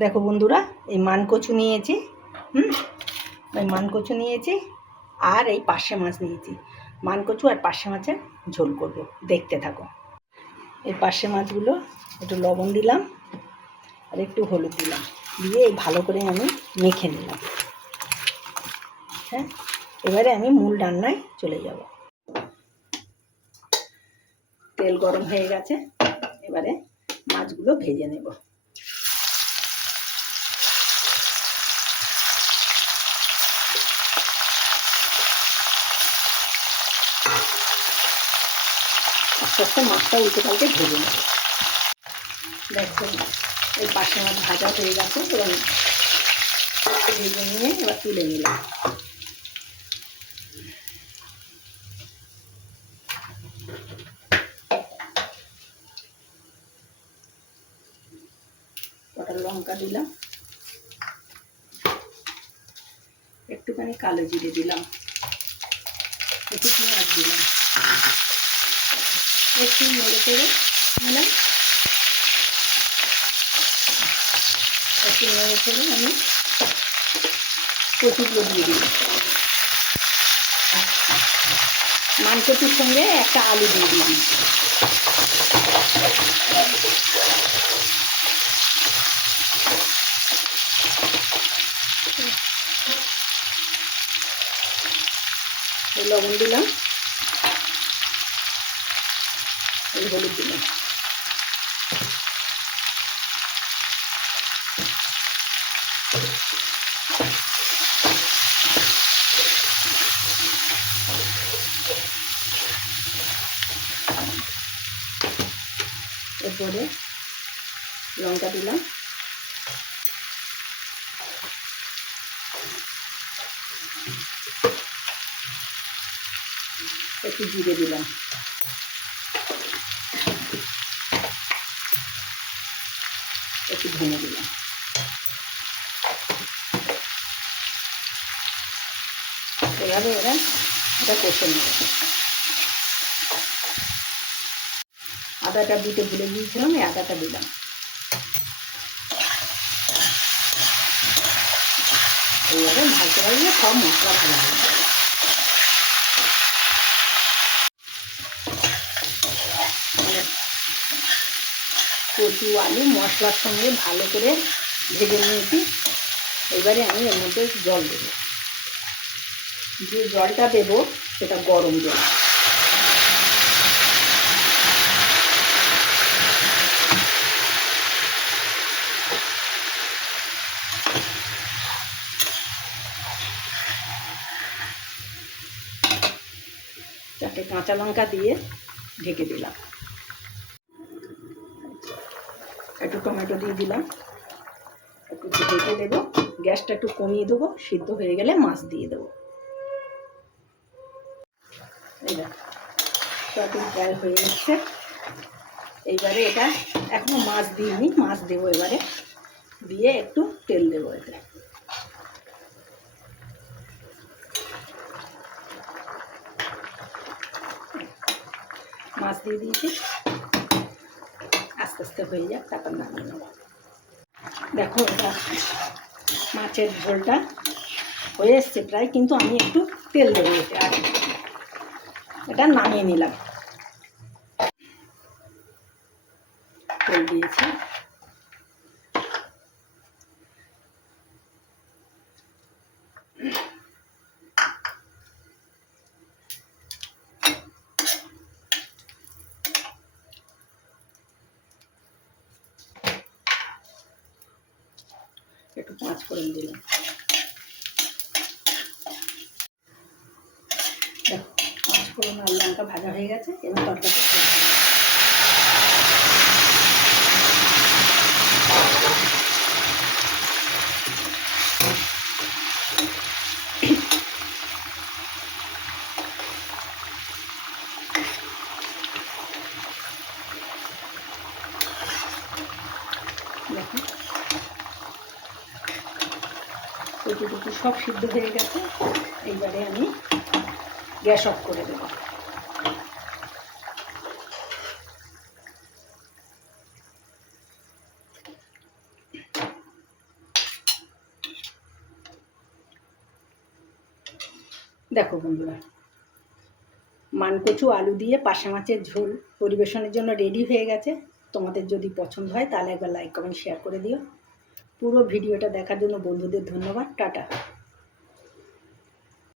দেখো বন্ধুরা, এই মানকচু নিয়েছি। এই মানকচু নিয়েছি আর এই পার্শে মাছ নিয়েছি। মানকচু আর পার্শে মাছের ঝোল করব, দেখতে থাকো। এই পার্শে মাছগুলো একটু লবণ দিলাম আর একটু হলুদ দিলাম, দিয়ে এই ভালো করে আমি মেখে নিলাম। হ্যাঁ, এবারে আমি মূল রান্নায় চলে যাব। তেল গরম হয়ে গেছে, এবারে মাছগুলো ভেজে নেব। আস্তে আস্তে মাছটা উল্টে পাল্টে ভেজে নেব। দেখুন, এই পার্শে মাছ ভাজা হয়ে গেছে, এবার ভেজে নিয়ে এবার তুলে নিলাম। কটা লঙ্কা দিলাম, একটুখানি কালো জিরে দিলাম, একটু পেঁয়াজ দিলাম, একটু নেড়ে চেড়ে নিলাম। একটু নেড়ে চেড়ে আমি কচুগুলো দিয়ে দিলাম। মানকচুর সঙ্গে একটা আলু দিয়ে দিলাম। লবণ দিলাম, এই হলুদ দিলাম। এরপরে লঙ্কা দিলাম, একটু জিরে দিলাম, একটু ধনে দিলাম। এভাবে এটা কষে নেব। আদাটা দিতে ভুলে গিয়েছিলাম, এই আদাটা দিলাম। এইভাবে ভাজতে ভাজলে সব মশলা ভাজা হবে। কচু আলু মশলার সঙ্গে ভালো করে ভেজে নিয়েছি। এবারে আমি এর মধ্যে জল দেবো। যে জলটা দেবো সেটা গরম জল। চারটে কাঁচা লঙ্কা দিয়ে ঢেকে দিলাম। একটু টমেটো দিয়ে দিলাম, একটু ঢেকে দেবো। গ্যাসটা একটু কমিয়ে দেবো, সিদ্ধ হয়ে গেলে মাছ দিয়ে দেবো। এই দেখো, সবই প্রায় হয়ে যাচ্ছে। এইবারে এটা এখনো মাছ দিইনি, মাছ দেবো এবারে। দিয়ে একটু তেল দেবো এতে। মাছ দিয়ে দিয়েছি, আস্তে আস্তে হয়ে যাক, তারপর নামিয়ে নেব। দেখো, এটা মাছের ঝোলটা হয়ে এসছে প্রায়, কিন্তু আমি একটু তেল দেবো এতে। আর এটা নামিয়ে নিলাম। তেল দিয়েছি, একটু পাঁচ ফোড়ন দিলাম। দেখো, পাঁচ ফোড়ন আর লঙ্কা ভাজা হয়ে গেছে, এবার তরকারি দেখো, কচু টুকু সব সিদ্ধ হয়ে গেছে। এইবারে আমি গ্যাস অফ করে দেবো। দেখো বন্ধুরা, মানকচু আলু দিয়ে পার্শে মাছের ঝোল পরিবেশনের জন্য রেডি হয়ে গেছে। তোমাদের যদি পছন্দ হয় তাহলে একবার লাইক কমেন্ট শেয়ার করে দিও। পুরো ভিডিওটা দেখার জন্য বন্ধুদের ধন্যবাদ। টাটা।